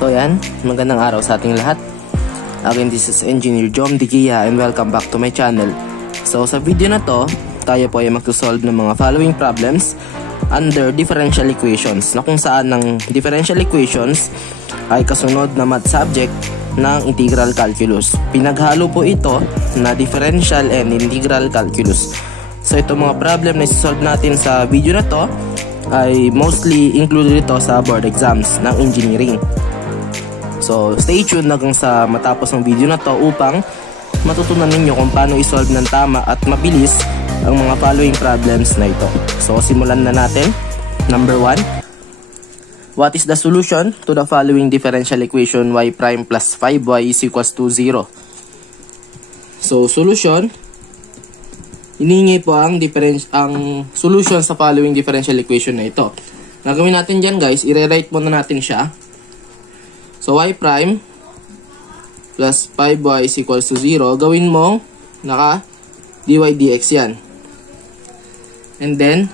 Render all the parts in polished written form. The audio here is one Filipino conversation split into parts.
So yan, magandang araw sa ating lahat. Again, this is Engineer Jom Dikia and welcome back to my channel. So sa video na to, tayo po ay magsusolve ng mga following problems under differential equations, na kung saan ng differential equations ay kasunod na math subject ng integral calculus. Pinaghalo po ito na differential and integral calculus. So itong mga problem na isosolve natin sa video na to ay mostly included ito sa board exams ng engineering. So stay tuned hanggang sa matapos ng video na to upang matutunan ninyo kung paano isolve ng tama at mabilis ang mga following problems na ito. So simulan na natin. Number 1. What is the solution to the following differential equation y prime plus 5y is equals to 0? So solution, hinihingi po ang solution sa following differential equation na ito. Gagawin natin dyan guys, i-rewrite muna natin siya. So y prime plus 5y is equals to 0. Gawin mo naka dy dx yan. And then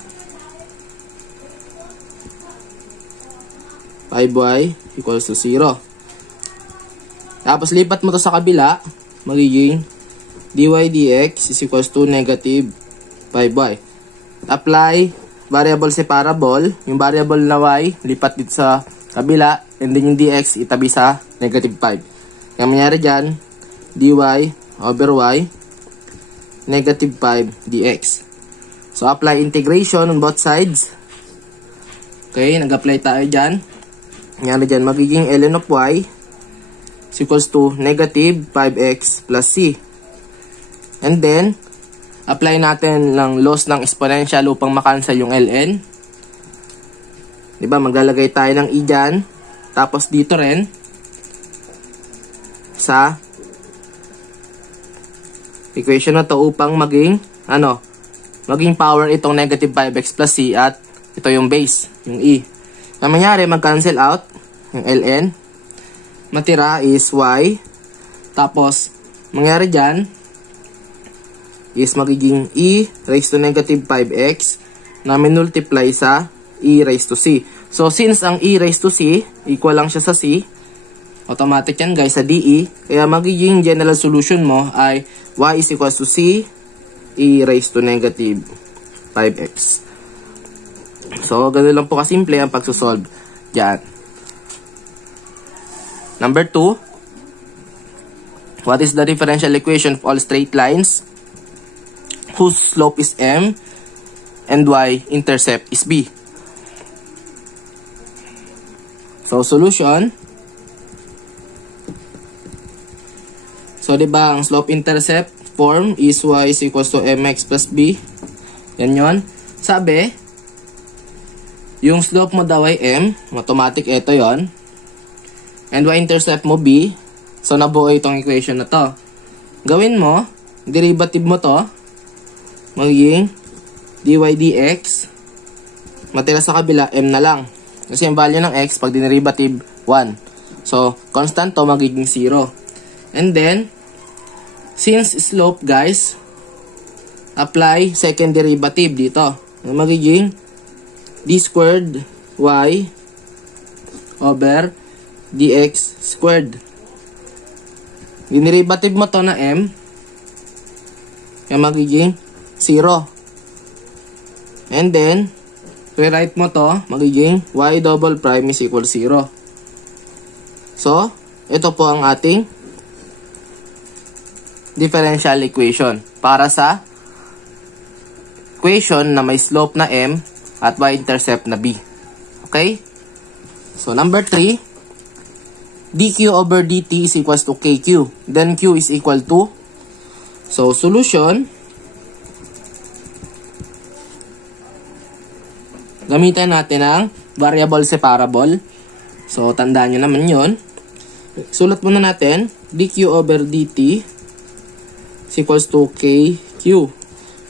5y equals to 0. Tapos lipat mo to sa kabila, magiging dy dx is equals to negative 5y. Apply variable separable, yung variable na y lipat dito sa kabila, and then yung dx itabi sa negative 5. Kaya mangyari dyan, dy over y negative 5 dx. So apply integration on both sides. Okay, nag-apply tayo dyan. Nangyari dyan, magiging ln of y is equals to negative 5x plus c. And then, apply natin ng loss ng exponential upang makancel yung ln. Diba, maglalagay tayo ng e dyan. Tapos dito rin, sa equation na to upang maging, maging power itong negative 5x plus c at ito yung base, yung e. Na mangyari, mag-cancel out yung ln. Matira is y. Tapos, mangyari dyan is magiging e raised to negative 5x na minultiply sa e raised to c. So, since ang e raised to c, equal lang siya sa c, automatic yan guys sa de. Kaya magiging general solution mo ay y is equals to c e raised to negative 5x. So, ganoon lang po kasimple ang pagsosolve dyan. Number 2. What is the differential equation of all straight lines whose slope is m and y-intercept is b? So, solution. So, diba, ang slope-intercept form is y is equals to mx plus b. Yan yun. Sabi, yung slope mo daw ay m, automatic ito yon. And y-intercept mo b. So, nabuo itong equation na to. Gawin mo, derivative mo to, magiging dy dx, matira sa kabila, m na lang. Kasi yung value ng x, pag dinerivative, 1. So, constant to, magiging 0. And then, since slope, guys, apply second derivative dito. Magiging d squared y over dx squared. Dinerivative mo to na m, kaya magiging 0. And then, rewrite mo to, magiging y double prime is equal 0. So, ito po ang ating differential equation para sa equation na may slope na m at y-intercept na b. Okay? So, number 3, dq over dt is equals to kq. Then, q is equal to, so, solution, gamitan natin ang variable separable. So, tandaan nyo naman yun. Sulat muna natin, dq over dt is equals to kq.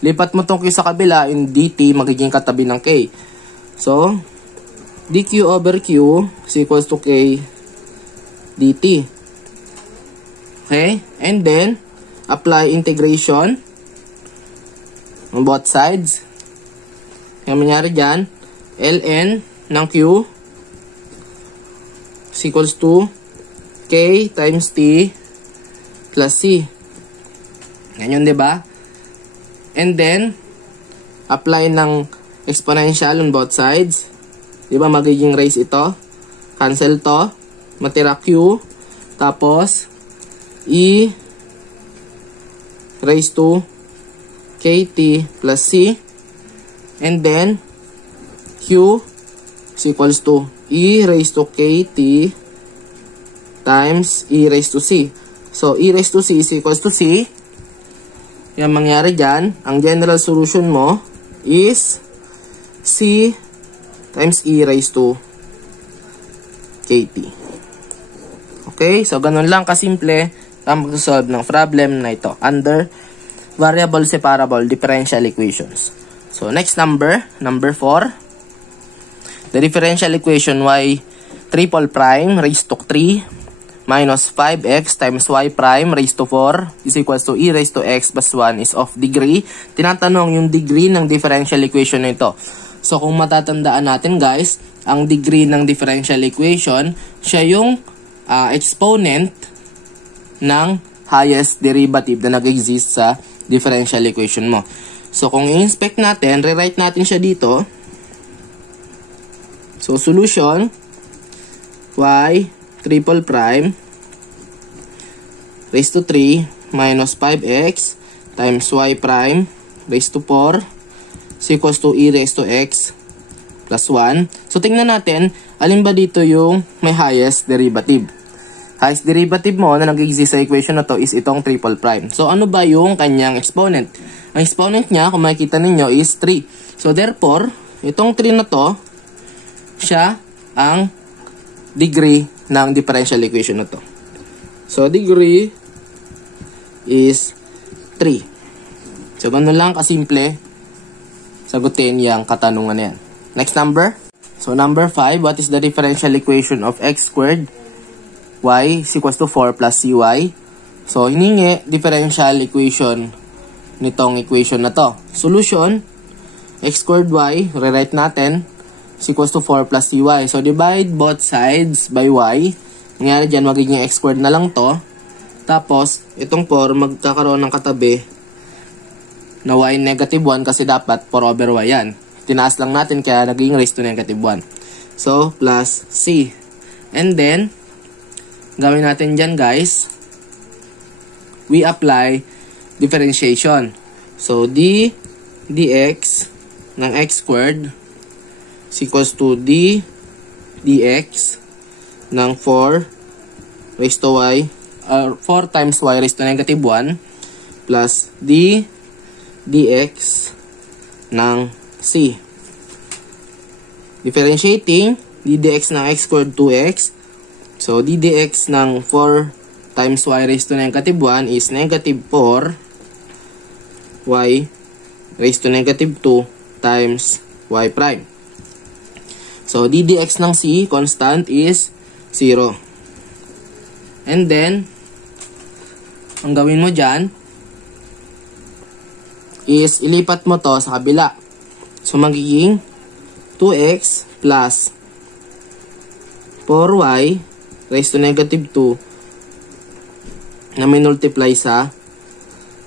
Lipat mo itong q sa kabila, yung dt magiging katabi ng k. So, dq over q is equals to k dt. Okay? And then, apply integration on both sides. Kaya mangyari dyan, ln ng q is equals to K times T plus C. Yan yun, diba? And then, apply ng exponential on both sides. Diba, magiging raise ito. Cancel to. Matira Q. Tapos, E raised to KT plus C. And then, Q is equals to E raised to KT times E raised to C. So, E raised to C is equals to C. Yan mangyari dyan. Ang general solution mo is C times E raised to KT. Okay? So, ganun lang kasimple ang mag-solve ng problem na ito under variable separable differential equations. So, next number 4. The differential equation y triple prime raised to 3 minus 5x times y prime raised to 4 is equals to e raised to x plus 1 is of degree. Tinatanong yung degree ng differential equation na ito. So, kung matatandaan natin guys, ang degree ng differential equation, siya yung exponent ng highest derivative na nag-exist sa differential equation mo. So, kung i-inspect natin, rewrite natin siya dito. So, solution, y triple prime raised to 3 minus 5x times y prime raised to 4 is equals to e raised to x plus 1. So, tingnan natin, alin ba dito yung may highest derivative? Highest derivative mo na nag-exist sa equation na to is itong triple prime. So, ano ba yung kanyang exponent? Ang exponent niya, kung makikita ninyo, is 3. So, therefore, itong 3 na to, siya ang degree ng differential equation na to. So, degree is 3. So, ganun lang kasimple sagutin yung katanungan na yan. Next number. So, number 5, what is the differential equation of x squared y is equals to 4 plus cy? So, hiningi differential equation nitong equation na to. Solution, x squared y, rewrite natin, is equals to 4 plus cy. So, divide both sides by y. Nangyari dyan, magiging x squared na lang to. Tapos, itong 4, magkakaroon ng katabi na y negative 1 kasi dapat 4 over y yan. Tinaas lang natin kaya naging raised to negative 1. So, plus c. And then, gawin natin dyan guys, we apply differentiation. So, dx ng x squared is equals to dx ng 4 raised to y, 4 times y raised to negative 1 plus dx ng c. Differentiating, ddx ng x squared 2x. So, ddx ng 4 times y raised to negative 1 is negative 4 y raised to negative 2 times y prime. So, ddx ng c, constant, is 0. And then, ang gawin mo dyan is ilipat mo to sa kabila. So, magiging 2x plus 4y raised to negative 2 na may multiply sa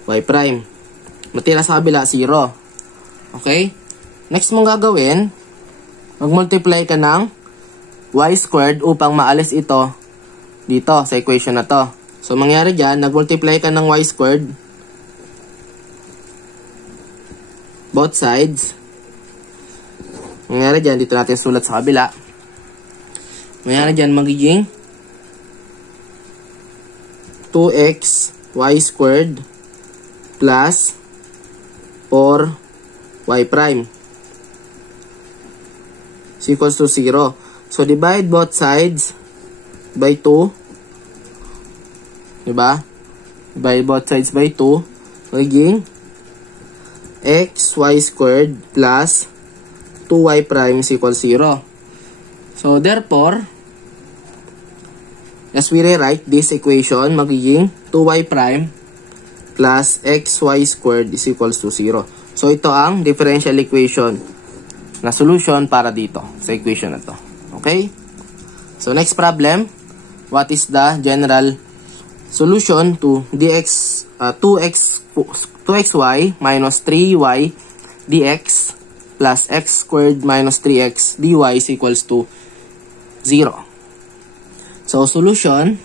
y prime. Matira sa kabila, 0. Okay? Next mong gagawin, mag-multiply ka ng y squared upang maalis ito dito sa equation na to. So, mangyari dyan, nag-multiply ka ng y squared both sides. Mangyari dyan, dito natin sulat sa kabila. Mangyari dyan, magiging 2x y squared plus 4 y prime is equals to 0. So, divide both sides by 2. Diba? Divide both sides by 2. Magiging x y squared plus 2y prime is equal 0. So, therefore, as we rewrite this equation, magiging 2y prime plus xy squared is equals to 0. So, ito ang differential equation na solution para dito sa equation na to. Okay? So next problem, what is the general solution to 2xy minus 3y dx plus x squared minus 3x dy is equals to 0. So solution,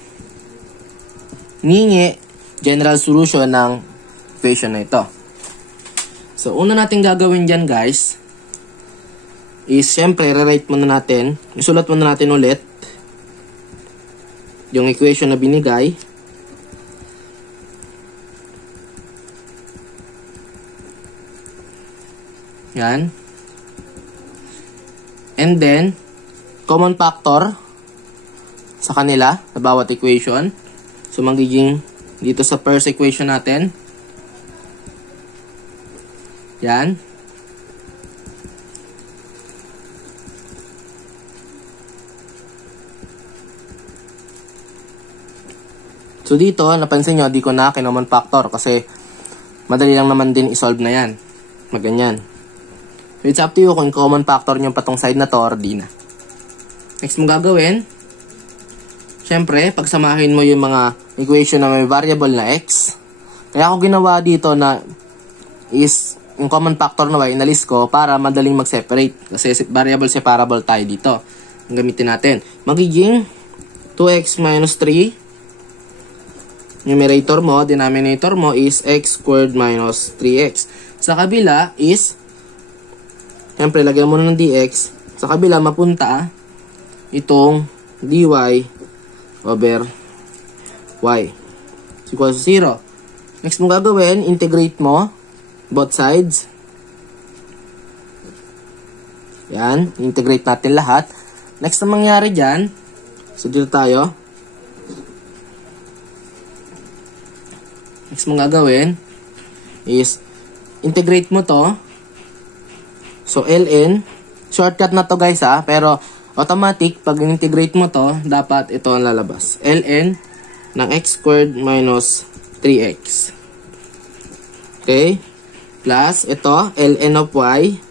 general solution ng equation na ito. So una natin gagawin dyan guys, is syempre rewrite muna natin, isulat muna natin ulit yung equation na binigay. Yan. And then, common factor sa kanila, sa bawat equation. So, magiging dito sa first equation natin. Yan. So, dito, napansin nyo, di ko na kinommon factor kasi madali lang naman din isolve na yan. Maganyan. So, it's up to you kung common factor nyo patong side na to or di na. Next mo gagawin, syempre, pagsamahin mo yung mga equation na may variable na x. Kaya ako ginawa dito na is yung common factor na y, inalis ko para madaling mag-separate. Kasi variable separable tayo dito. Ang gamitin natin. Magiging 2x minus 3. Numerator mo, denominator mo is x squared minus 3x. Sa kabila is, syempre, lagyan mo na ng dx. Sa kabila, mapunta itong dy over y is equal to 0. Next mo gagawin, integrate mo both sides. Yan, integrate natin lahat. Next na mangyari dyan, so dito tayo. Next mong gagawin is integrate mo to. So, ln. Shortcut na to guys pero automatic, pag integrate mo to, dapat ito ang lalabas. ln ng x squared minus 3x. Okay? Plus, ito, ln of y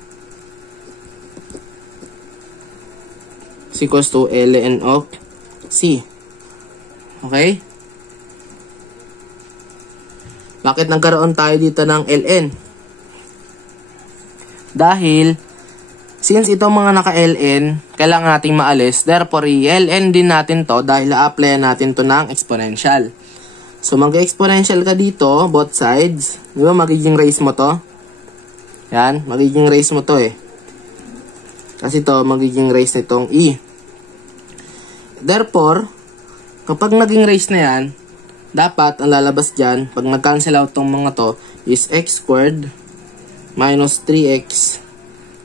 is equals to ln of c. Okay? Bakit nagkaroon tayo dito ng ln? Dahil, since itong mga naka-ln, kailangan nating maalis. Therefore, i-ln din natin to dahil a-apply natin to ng exponential. So, mag-exponential ka dito, both sides. Di ba, magiging raise mo to? Yan, magiging raise mo to Kasi to, magiging raise nitong e. Therefore, kapag naging raise na yan, dapat, ang lalabas dyan, pag nag-cancel out tong mga to, is x squared minus 3x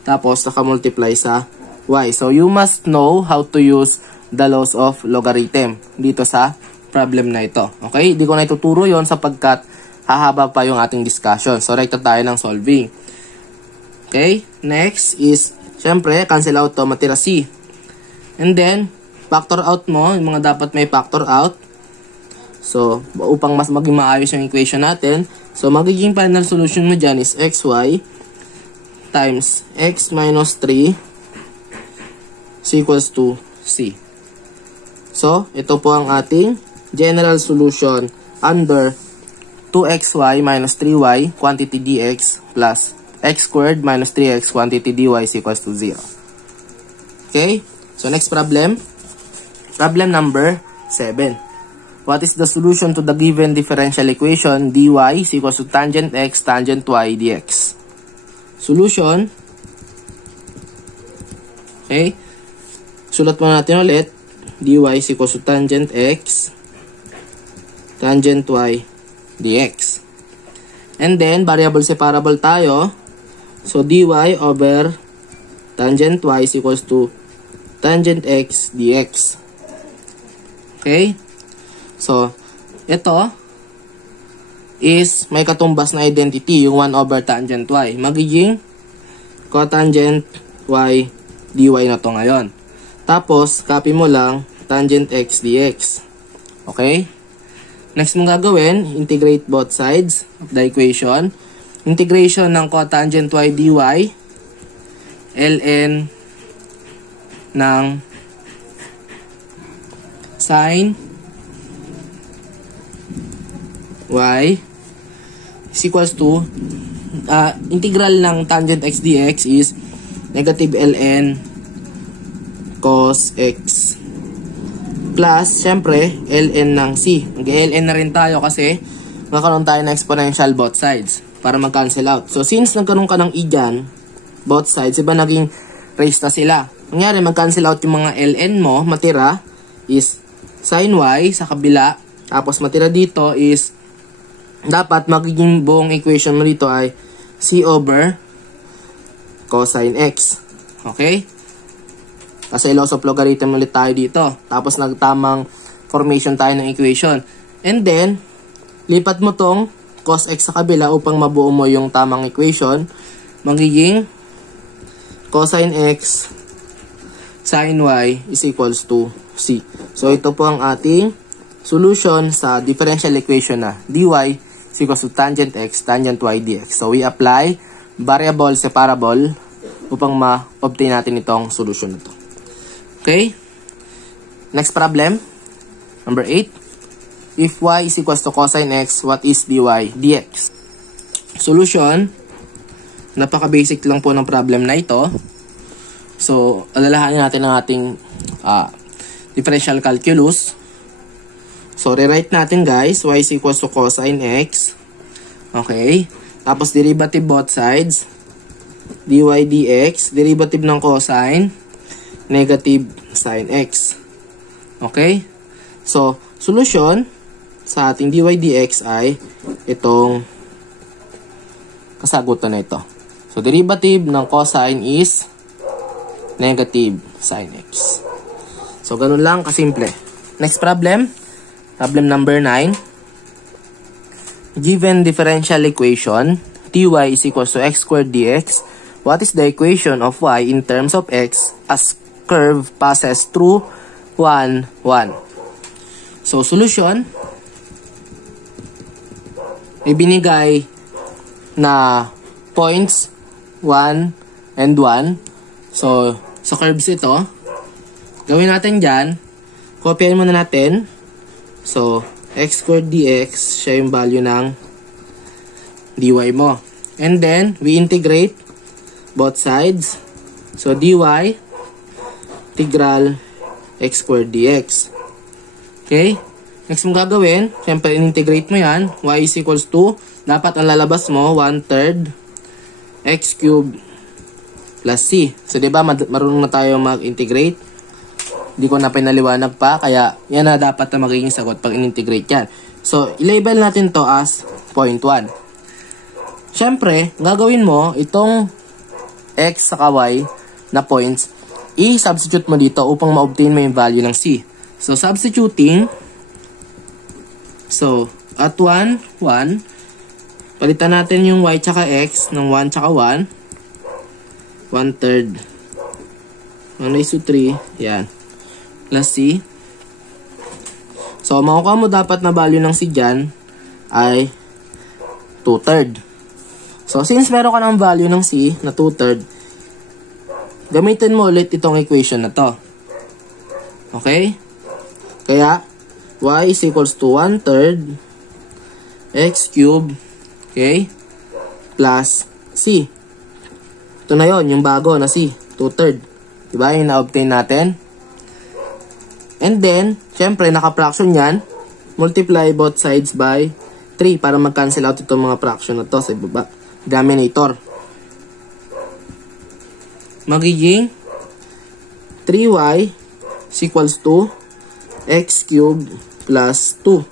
tapos naka-multiply sa y. So, you must know how to use the laws of logarithm dito sa problem na ito. Okay? Hindi ko na ituturo yon sapagkat hahaba pa yung ating discussion. So, right tayo ng solving. Okay? Next is, syempre, cancel out to, matira c. And then, factor out mo, yung mga dapat may factor out. So, upang mas maging maayos yung equation natin, so, magiging final solution mo dyan is xy times x minus 3 is equals to c. So, ito po ang ating general solution under 2xy minus 3y quantity dx plus x squared minus 3x quantity dy is equals to 0. Okay? So, next problem. Problem number 7. What is the solution to the given differential equation dy is equals to tangent x tangent y dx? Solution. Okay. Sulat muna natin ulit. dy is equals to tangent x tangent y dx. And then, variable separable tayo. So, dy over tangent y is equals to tangent x dx. Okay. So, ito is may katumbas na identity, yung 1 over tangent y. Magiging cotangent y dy na to ngayon. Tapos, copy mo lang tangent x dx. Okay? Next mong gagawin, integrate both sides of the equation. Integration ng cotangent y dy, ln ng Sin y is equals to integral ng tangent x dx is negative ln cos x plus, syempre, ln ng c. Mag-ln na rin tayo kasi magkaroon tayo ng exponential both sides para mag-cancel out. So, since nagkaroon ka ng e dyan, both sides, iba naging raised na sila. Nangyari, mag-cancel out yung mga ln mo, matira is sin y sa kabila. Tapos, matira dito is dapat magiging buong equation mo dito ay c over cosine x. Okay? Kasi loss of logarithm ulit tayo dito. Tapos nagtamang formation tayo ng equation. And then, lipat mo tong cos x sa kabila upang mabuo mo yung tamang equation. Magiging cosine x sin y is equals to c. So, ito po ang ating solution sa differential equation na dy is equals to tangent x, tangent y dx. So, we apply variable separable upang ma-obtain natin itong solution na ito. Okay? Next problem. Number 8. If y is equals to cosine x, what is dy dx? Solution. Napaka-basic lang po ng problem na ito. So, alalahanin natin ang ating differential calculus. So, rewrite natin guys. Y is equals to cosine x. Okay. Tapos, derivative both sides. dy dx. Derivative ng cosine. Negative sin x. Okay? So, solution sa ating dy dx ay itong kasagutan na ito. So, derivative ng cosine is negative sin x. So, ganun lang kasimple. Next problem. Problem number 9. Given differential equation, dy is equals to x squared dx, what is the equation of y in terms of x as curve passes through 1, 1. So, solution. Ibinigay na points 1 and 1. So, sa curves ito, gawin natin dyan. Kopyahin muna natin. So, x squared dx, siya yung value ng dy mo. And then, we integrate both sides. So, dy integral x squared dx. Okay? Next mong gagawin, syempre in-integrate mo yan. Y is equals to, dapat ang lalabas mo, 1/3 x cubed plus c. So, diba, marunong na tayo mag-integrate. Hindi ko na pinaliwanag pa, kaya yan na dapat na magiging sagot pag in-integrate yan. So, i-label natin to as 0.1. Syempre, gagawin mo, itong x saka y na points, i-substitute mo dito upang ma-obtain mo yung value ng c. So, substituting. So, at 1, 1. Palitan natin yung y tsaka x ng 1 tsaka 1. 1/3. 1/3. Yan. Plus c. So, makukuha mo dapat na value ng c dyan ay 2/3. So, since meron ka ng value ng c na 2/3, gamitin mo ulit itong equation na to. Okay? Kaya, y is equals to 1/3 x cubed, okay, plus c. Ito na yon, yung bago na c, 2/3. Diba? Yung na-obtain natin. And then, syempre, naka-fraction yan. Multiply both sides by 3 para mag-cancel out itong mga fraction na to sa ibaba. Denominator. Magiging 3y is equals to x cubed plus 2.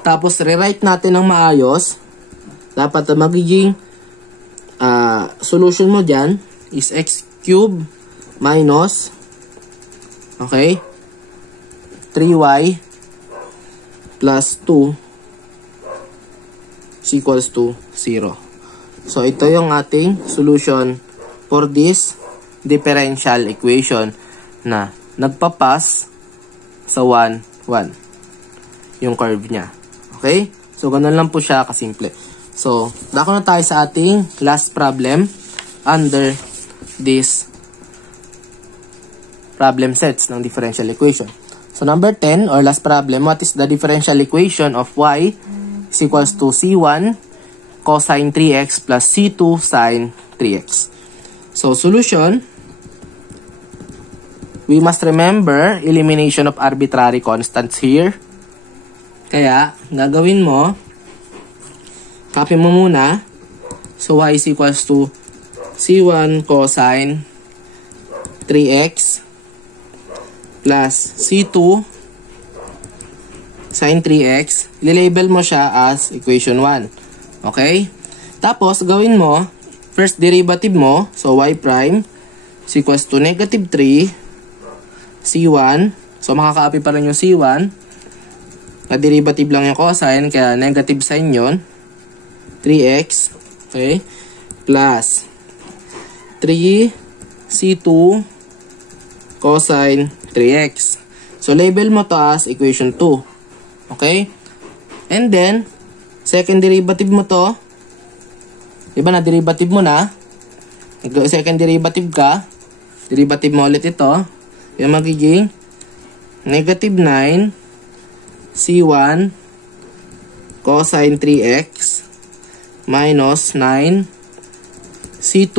Tapos, rewrite natin ng maayos. Dapat magiging solution mo dyan is x cubed minus, okay, 3y plus 2 is equals to 0. So, ito yung ating solution for this differential equation na nagpapas sa 1, 1 yung curve niya. Okay? So, ganun lang po siya kasimple. So, dako na tayo sa ating last problem under this problem sets ng differential equation. So number 10 or last problem, what is the differential equation of y is equals to C1 cosine 3x plus C2 sine 3x. So solution, we must remember elimination of arbitrary constants here. Kaya, gagawin mo, copy mo muna. So y is equals to C1 cosine 3x plus C2 sine 3x. Lilabel mo siya as equation 1. Okay? Tapos, gawin mo, first derivative mo, so y prime is equals to negative 3 C1. So, makaka-copy pa rin yung C1. Na-derivative lang yung cosine, kaya negative sign yun. 3x. Okay? Plus 3 C2 cosine 3x. So, label mo to as equation 2. Okay? And then, second derivative mo to. Diba na, derivative mo na. Second derivative ka. Derivative mo ulit ito. Yung magiging negative 9 C1 cosine 3x minus 9 C2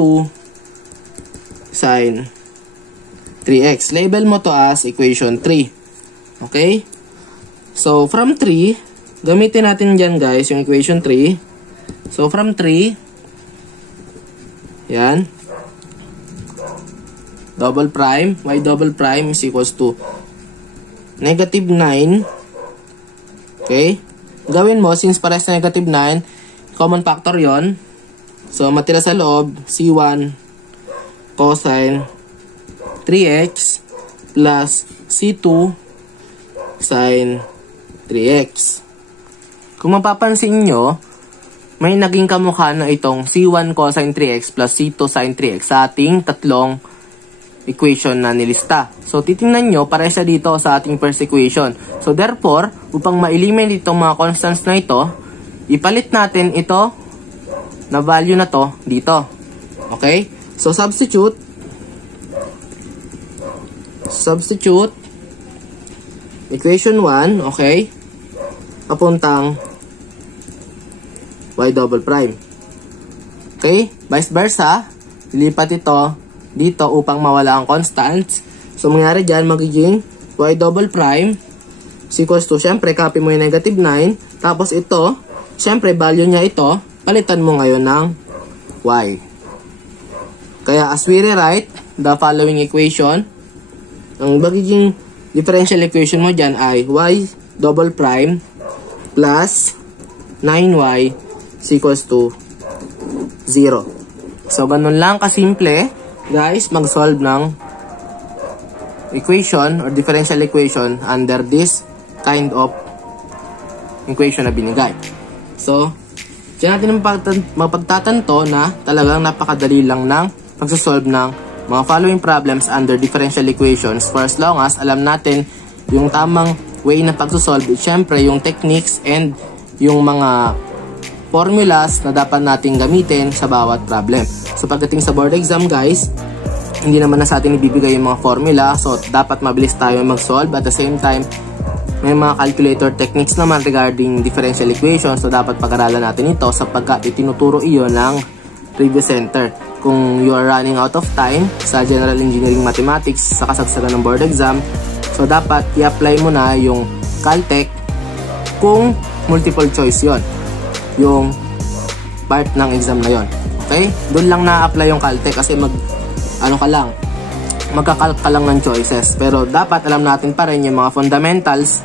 sine 3x. Label mo to as equation 3. Okay? So, from 3, gamitin natin dyan guys yung equation 3. So, from 3, yan, double prime, y double prime is equals to negative 9. Okay? Gawin mo, since pares na negative 9, common factor yon. So, matira sa loob, C1 cosine 3x plus C2 sine 3x. Kung mapapansin nyo, may naging kamukha na itong C1 cosine 3x plus C2 sine 3x sa ating tatlong equation na nilista. So, titingnan nyo, pares siya dito sa ating first equation. So, therefore, upang ma-eliminate itong mga constants na ito, ipalit natin ito na value na to dito. Okay? So, substitute equation 1, okay, papuntang y double prime. Okay? Vice versa, ilipat ito dito upang mawala ang constants. So, mangyari dyan, magiging y double prime is equals to, syempre, copy mo yung negative 9. Tapos ito, syempre, value niya ito, palitan mo ngayon ng y. Kaya, as we rewrite the following equation, ang magiging differential equation mo dyan ay y double prime plus 9y is equals to 0. So, ganun lang kasimple, guys, mag-solve ng equation or differential equation under this kind of equation na binigay. So, diyan natin mapagtatanto na talagang napakadali lang ng pagsasolve ng mga following problems under differential equations for as long as alam natin yung tamang way na pagsasolve. Siyempre, yung techniques and yung mga formulas na dapat nating gamitin sa bawat problem. So, pagdating sa board exam, guys, hindi naman na sa atin ibibigay yung mga formula. So, dapat mabilis tayo mag-solve. At the same time, may mga calculator techniques naman regarding differential equations. So, dapat pag-aralan natin ito sapagkat itinuturo iyon ng previous center. Kung you are running out of time sa General Engineering Mathematics sa kasagsagan ng board exam, so dapat i-apply mo na yung Caltech kung multiple choice yon, yung part ng exam na yon. Okay? Doon lang na-apply yung Caltech kasi magkakalk ka lang ng choices. Pero dapat alam natin pa rin yung mga fundamentals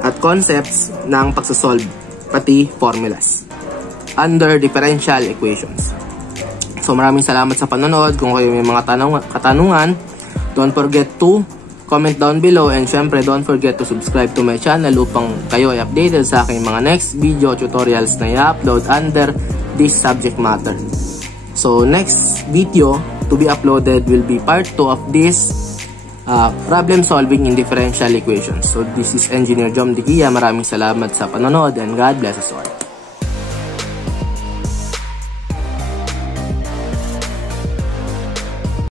at concepts ng pagsasolve, pati formulas under differential equations. So, maraming salamat sa panonood. Kung kayo may mga katanungan, don't forget to comment down below, and syempre don't forget to subscribe to my channel upang kayo ay updated sa aking mga next video tutorials na i-upload under this subject matter. So, next video to be uploaded will be part 2 of this problem solving in differential equations. So, this is Engineer Jom Dikia. Maraming salamat sa panonood and God bless us all.